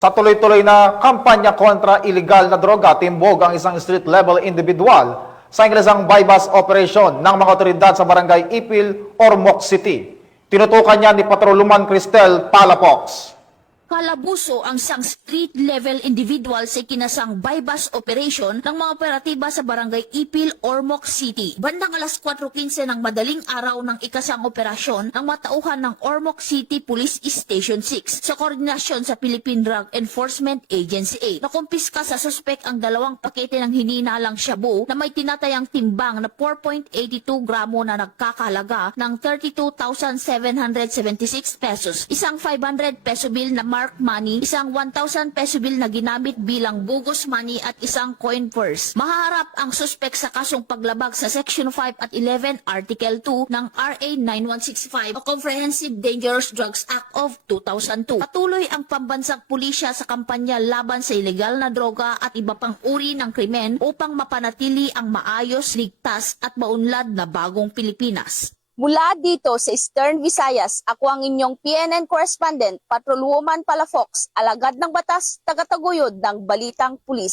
Sa tuloy-tuloy na kampanya kontra illegal na droga, timbog ang isang street-level individual sa Inglesang bypass operation ng mga otoridad sa barangay Ipil, Ormoc City. Tinutukan niya ni Patroluman Cristel Palafox. Kalabuso ang isang street-level individual sa kinasang bypass operation ng mga operatiba sa barangay Ipil, Ormoc City. Bandang alas 4.15 ng madaling araw ng ikasang operasyon ng matauhan ng Ormoc City Police Station 6 sa koordinasyon sa Philippine Drug Enforcement Agency 8. Nakumpiska sa suspek ang dalawang pakete ng hininalang shabu na may tinatayang timbang na 4.82 gramo na nagkakahalaga ng 32,776 pesos, isang 500 peso bill na mark money, isang 1,000 peso bill na ginamit bilang bogus money at isang coin purse. Maharap ang suspek sa kasong paglabag sa Section 5 at 11 Article 2 ng RA 9165 o Comprehensive Dangerous Drugs Act of 2002. Patuloy ang pambansang pulisya sa kampanya laban sa ilegal na droga at iba pang uri ng krimen upang mapanatili ang maayos, ligtas at maunlad na bagong Pilipinas. Mula dito sa Eastern Visayas, ako ang inyong PNN correspondent, Patrolwoman Palafox, alagad ng batas, tagataguyod ng Balitang Pulis.